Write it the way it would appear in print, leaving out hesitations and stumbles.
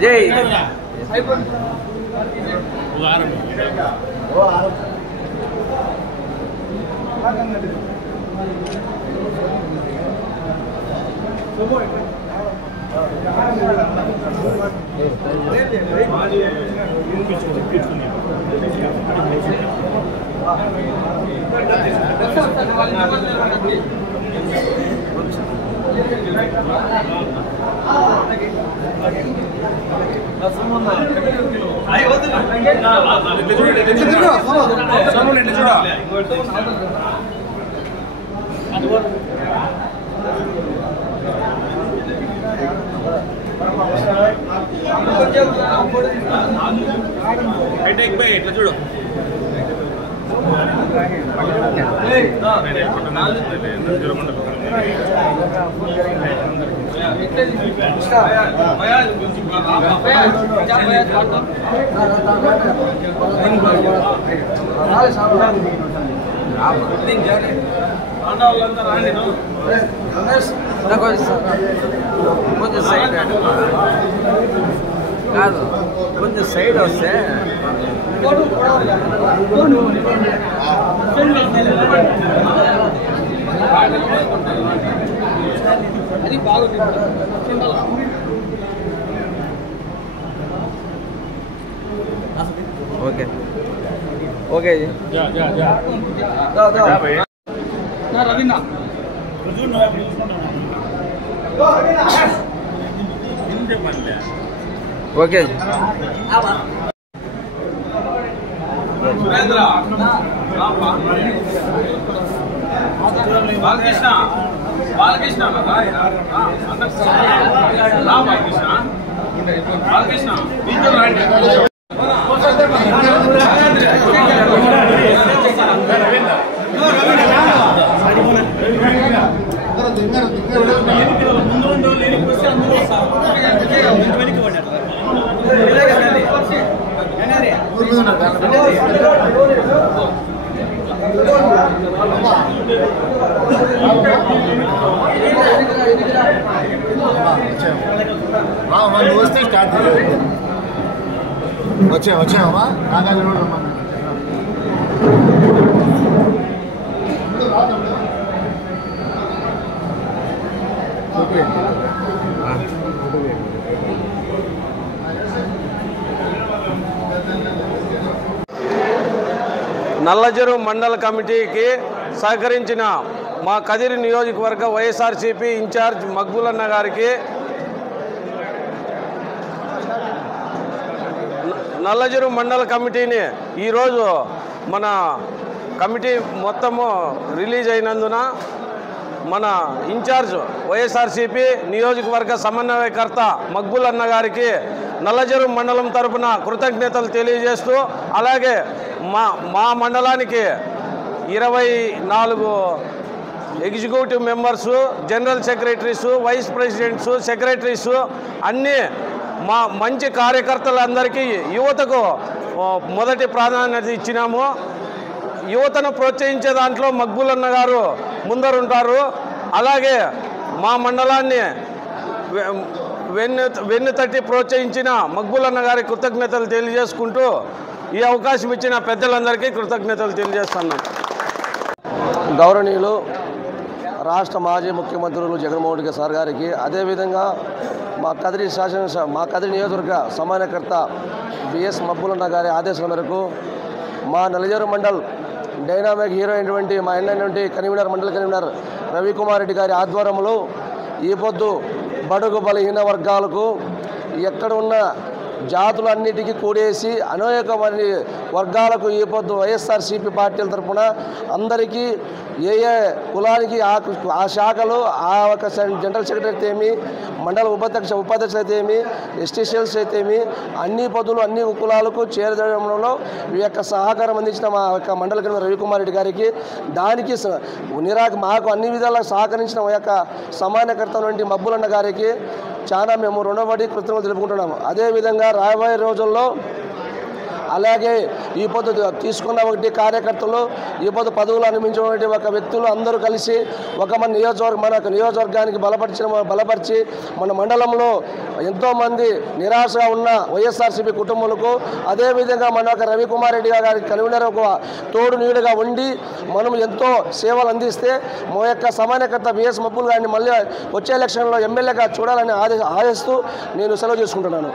जय చూడు కొంచెం సైడ్ కాదు కొంచెం సైడ్ వస్తే అది బాగుంది okay okay Raveena okay Balakrishna Balakrishna Balakrishna వస్తే స్టార్ట్ వచ్చామా నాగాలి రోడ్ నల్లజరు మండల కమిటీకి సహకరించిన మా కదిరి నియోజకవర్గ వైఎస్ఆర్సీపీ ఇన్ఛార్జ్ మక్బూలన్న గారికి, నల్లజరు మండల కమిటీని ఈరోజు మన కమిటీ మొత్తము రిలీజ్ అయినందున మన ఇన్ఛార్జ్ వైఎస్ఆర్సీపీ నియోజకవర్గ సమన్వయకర్త మక్బూలన్న గారికి నల్లజరు మండలం తరపున కృతజ్ఞతలు తెలియజేస్తూ, అలాగే మా మండలానికి 24 executive members, general secretaries, vice presidents, secretaries అన్నీ మా మంచి కార్యకర్తలందరికీ యువతకు మొదటి ప్రాధాన్యత ఇచ్చినాము. యువతను ప్రోత్సహించే దాంట్లో మక్బూలన్న గారు ముందరుంటారు. అలాగే మా మండలాన్ని వెన్ను తట్టి ప్రోత్సహించిన మక్బూలన్న గారి కృతజ్ఞతలు తెలియజేసుకుంటూ ఈ అవకాశం ఇచ్చిన పెద్దలందరికీ కృతజ్ఞతలు తెలియజేస్తున్నాం. గౌరవనీయులు రాష్ట్ర మాజీ ముఖ్యమంత్రులు జగన్మోహన్ రెడ్డి సార్ గారికి, అదేవిధంగా మా కదిరి నియోజకవర్గ సమన్వయకర్త బిఎస్ మక్బూలన్న గారి ఆదేశాల మేరకు మా నల్లజరు మండల్ డైనామిక్ హీరో అయినటువంటి మా ఎన్ఐ కన్వీనర్ మండల కన్వీనర్ రవికుమార్ రెడ్డి గారి ఆధ్వర్యంలో ఈ పొద్దు బడుగు బలహీన వర్గాలకు ఎక్కడ ఉన్న జాతులన్నిటికీ కూడేసి అనేక మంది వర్గాలకు ఈ పొద్దు వైఎస్ఆర్సీపీ పార్టీల తరఫున అందరికీ ఏ కులానికి ఆ శాఖలు ఆ ఒక జనరల్ సెక్రటరీ అయితే ఏమి, మండల ఉపాధ్యక్షులు అయితే ఏమి, ఎస్టీసీఎల్స్ అయితే ఏమి, అన్ని పదులు అన్ని కులాలకు చేరడంలో ఈ యొక్క సహకారం అందించిన మా యొక్క మండల కన్వీనర్ రవికుమార్ రెడ్డి గారికి, దానికి మాకు అన్ని విధాలా సహకరించిన మా యొక్క సమానకర్త వంటి మక్బూలన్న గారికి చాలా మేము రుణపడి కృతజ్ఞతలు తెలుపుకుంటున్నాము. అదేవిధంగా రాబోయే రోజుల్లో అలాగే ఈ పొద్దు తీసుకున్న ఒకటి కార్యకర్తలు, ఈ పొద్దు పదవులు అనిపించినటువంటి ఒక వ్యక్తులు అందరూ కలిసి ఒక మన నియోజకవర్గానికి బలపరిచి మన మండలంలో ఎంతోమంది నిరాశగా ఉన్న వైఎస్ఆర్సీపీ కుటుంబాలకు, అదేవిధంగా మన యొక్క రవికుమార్ రెడ్డి గారికి కన్వీనర్ ఒక తోడు నీడుగా ఉండి మనం ఎంతో సేవలు అందిస్తే మా యొక్క సమానకర్త బిఎస్ మబ్బుల్ గారిని మళ్ళీ వచ్చే ఎలక్షన్లో ఎమ్మెల్యేగా చూడాలని ఆదేశిస్తూ నేను సెలవు చేసుకుంటున్నాను.